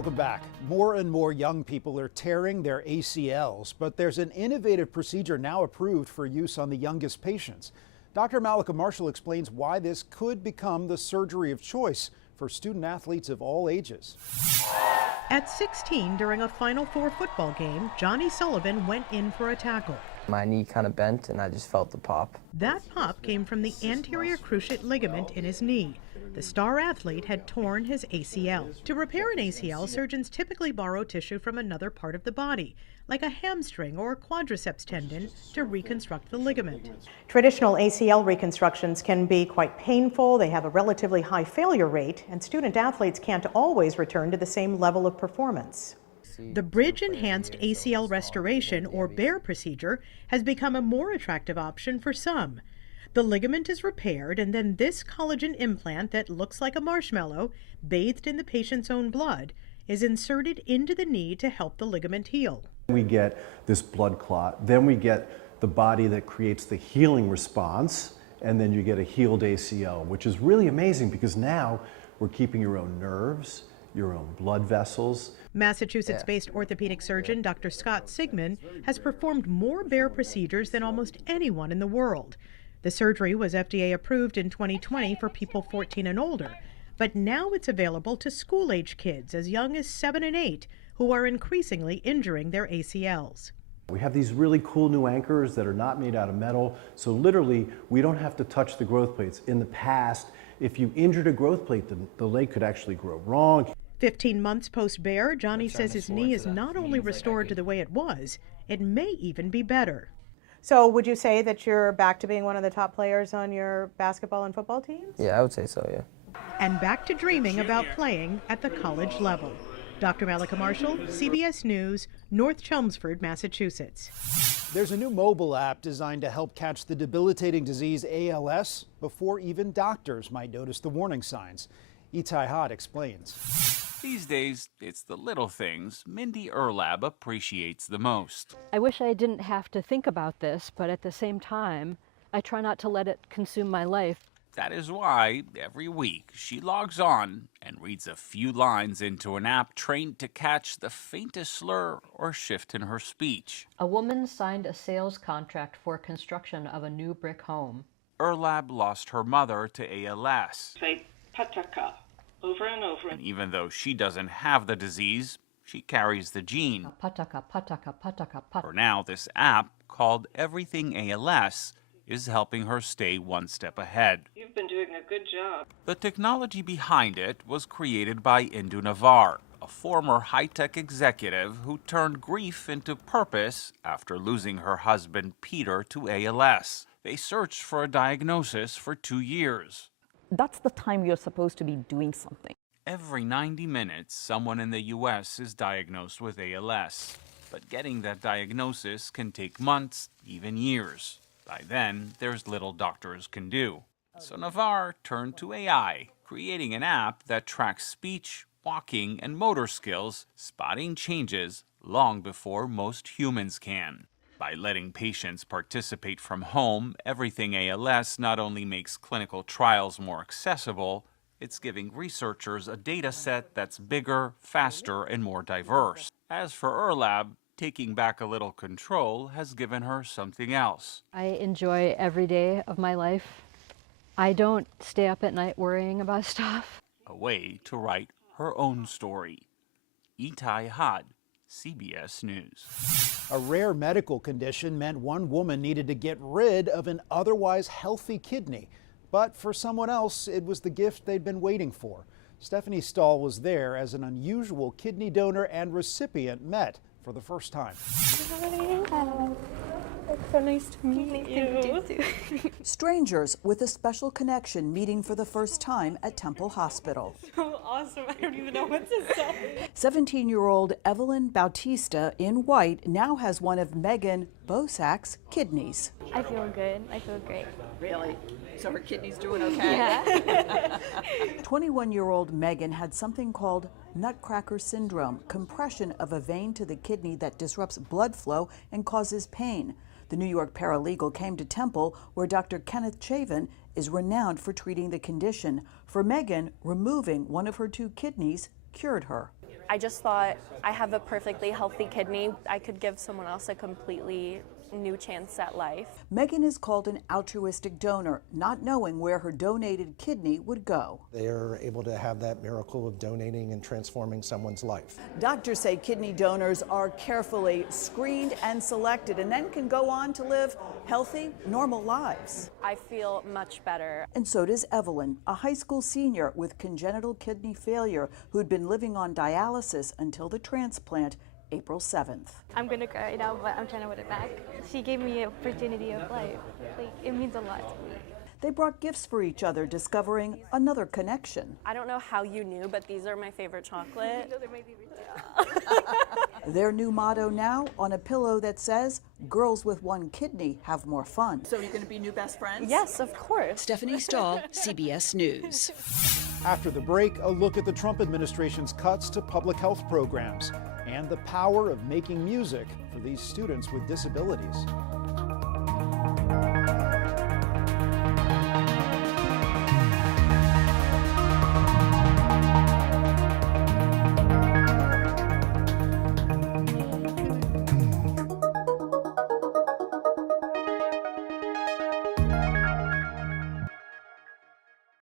Welcome back. More and more young people are tearing their ACLs, but there's an innovative procedure now approved for use on the youngest patients. Dr. Malika Marshall explains why this could become the surgery of choice for student athletes of all ages. At 16, during a Final Four football game, Johnny Sullivan went in for a tackle. My knee kind of bent and I just felt the pop. That pop came from the anterior cruciate ligament in his knee. The star athlete had torn his ACL. To repair an ACL, surgeons typically borrow tissue from another part of the body, like a hamstring or a quadriceps tendon, to reconstruct the ligament. Traditional ACL reconstructions can be quite painful. They have a relatively high failure rate, and student athletes can't always return to the same level of performance. The Bridge Enhanced ACL Restoration, or BEAR procedure, has become a more attractive option for some. The ligament is repaired, and then this collagen implant that looks like a marshmallow, bathed in the patient's own blood, is inserted into the knee to help the ligament heal. We get this blood clot, then we get the body that creates the healing response, and then you get a healed ACL, which is really amazing because now we're keeping your own nerves, your own blood vessels. Massachusetts-based orthopedic surgeon Dr. Scott Sigman has performed more BEAR procedures than almost anyone in the world. The surgery was FDA approved in 2020 for people 14 and older, but now it's available to school-age kids as young as 7 and 8 who are increasingly injuring their ACLs. We have these really cool new anchors that are not made out of metal, so literally we don't have to touch the growth plates. In the past, if you injured a growth plate, the leg could actually grow wrong. 15 months post-BEAR, Johnny says his knee is not only restored to the way it was, it may even be better. So would you say that you're back to being one of the top players on your basketball and football teams? Yeah, I would say so, yeah. And back to dreaming about playing at the college level. Dr. Malika Marshall, CBS News, North Chelmsford, Massachusetts. There's a new mobile app designed to help catch the debilitating disease ALS before even doctors might notice the warning signs. Itai Hott explains. These days, it's the little things Mindy Erlab appreciates the most. I wish I didn't have to think about this, but at the same time, I try not to let it consume my life. That is why, every week, she logs on and reads a few lines into an app trained to catch the faintest slur or shift in her speech. A woman signed a sales contract for construction of a new brick home. Erlab lost her mother to ALS. Say pataka over and over. And even though she doesn't have the disease, she carries the gene. Pataka, pataka, pataka, pataka. For now, this app, called Everything ALS, is helping her stay one step ahead. You've been doing a good job. The technology behind it was created by Indu Navar, a former high-tech executive who turned grief into purpose after losing her husband Peter to ALS. They searched for a diagnosis for 2 years. That's the time you're supposed to be doing something. Every 90 minutes, someone in the U.S. is diagnosed with ALS. But getting that diagnosis can take months, even years. By then, there's little doctors can do. So Navar turned to AI, creating an app that tracks speech, walking, and motor skills, spotting changes long before most humans can. By letting patients participate from home, Everything ALS not only makes clinical trials more accessible, it's giving researchers a data set that's bigger, faster, and more diverse. As for Erlab, taking back a little control has given her something else. I enjoy every day of my life. I don't stay up at night worrying about stuff. A way to write her own story. Itai Hott, CBS News. A rare medical condition meant one woman needed to get rid of an otherwise healthy kidney. But for someone else, it was the gift they'd been waiting for. Stephanie Stahl was there as an unusual kidney donor and recipient met for the first time. Hi. It's so nice to meet you. Strangers with a special connection meeting for the first time at Temple Hospital. So awesome. I don't even know what to say. 17-year-old Evelyn Bautista in white now has one of Megan Bosak's kidneys. I feel good. I feel great. Really? So her kidney's doing okay? Yeah. 21-year-old Megan had something called nutcracker syndrome, compression of a vein to the kidney that disrupts blood flow and causes pain. The New York paralegal came to Temple, where Dr. Kenneth Chavin is renowned for treating the condition. For Megan, removing one of her 2 kidneys cured her. I just thought, I have a perfectly healthy kidney. I could give someone else a completely new chance at life. Megan is called an altruistic donor, not knowing where her donated kidney would go. They are able to have that miracle of donating and transforming someone's life. Doctors say kidney donors are carefully screened and selected and then can go on to live healthy, normal lives. I feel much better. And so does Evelyn, a high school senior with congenital kidney failure who'd been living on dialysis until the transplant April 7th. I'm gonna cry now, but I'm trying to hold it back. She gave me an opportunity of life. Like, it means a lot to me. They brought gifts for each other, discovering another connection. I don't know how you knew, but these are my favorite chocolate. They're my favorite too. Their new motto now on a pillow that says, girls with one kidney have more fun. So you're going to be new best friends? Yes, of course. Stephanie Stahl, CBS News. After the break, a look at the Trump administration's cuts to public health programs and the power of making music for these students with disabilities.